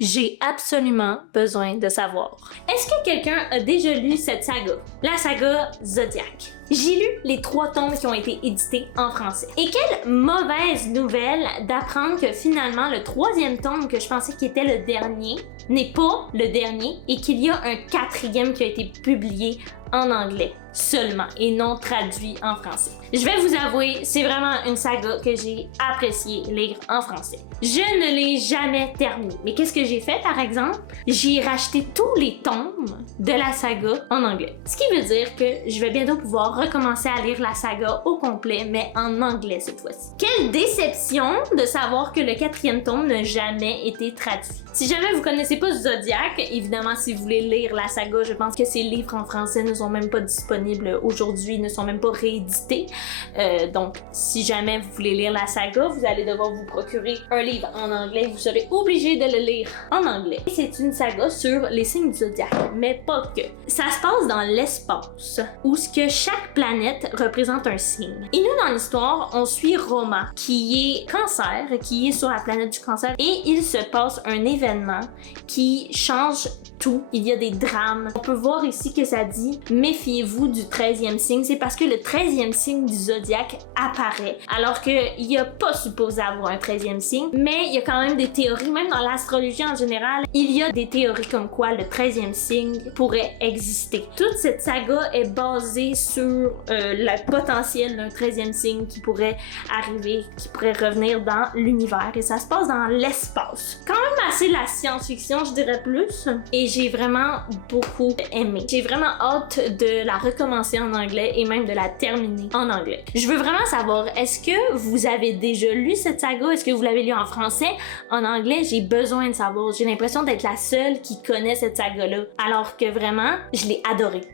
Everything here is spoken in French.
J'ai absolument besoin de savoir. Est-ce que quelqu'un a déjà lu cette saga? La saga Zodiac. J'ai lu les 3 tomes qui ont été édités en français. Et quelle mauvaise nouvelle d'apprendre que finalement le 3e tome que je pensais qui était le dernier n'est pas le dernier et qu'il y a un 4e qui a été publié en anglais seulement et non traduit en français. Je vais vous avouer, c'est vraiment une saga que j'ai apprécié lire en français. Je ne l'ai jamais terminée. Mais qu'est-ce que j'ai fait par exemple? J'ai racheté tous les tomes de la saga en anglais. Ce qui veut dire que je vais bientôt pouvoir recommencer à lire la saga au complet, mais en anglais cette fois-ci. Quelle déception de savoir que le 4e tome n'a jamais été traduit. Si jamais vous connaissez pas Zodiac, évidemment si vous voulez lire la saga, je pense que ces livres en français ne sont même pas disponibles aujourd'hui, ne sont même pas réédités. Donc si jamais vous voulez lire la saga, vous allez devoir vous procurer un livre en anglais, vous serez obligé de le lire en anglais. C'est une saga sur les signes du zodiaque, mais pas que. Ça se passe dans l'espace, où ce que chaque planète représente un signe. Et nous dans l'histoire, on suit Roma, qui est cancer, qui est sur la planète du cancer, et il se passe un événement qui change tout. Il y a des drames. On peut voir ici que ça dit « Méfiez-vous du 13e signe ». C'est parce que le 13e signe du zodiaque apparaît, alors qu'il n'y a pas supposé avoir un 13e signe, mais il y a quand même des théories, même dans l'astrologie en général, il y a des théories comme quoi le 13e signe pourrait exister. Toute cette saga est basée sur le potentiel d'un 13e signe qui pourrait arriver, qui pourrait revenir dans l'univers, et ça se passe dans l'espace. Quand même assez la science-fiction, je dirais plus, et j'ai vraiment beaucoup aimé. J'ai vraiment hâte de la recommencer en anglais et même de la terminer en anglais. Je veux vraiment savoir, est-ce que vous avez déjà lu cette saga? Est-ce que vous l'avez lu en français? En anglais, j'ai besoin de savoir. J'ai l'impression d'être la seule qui connaît cette saga-là, alors que vraiment, je l'ai adorée.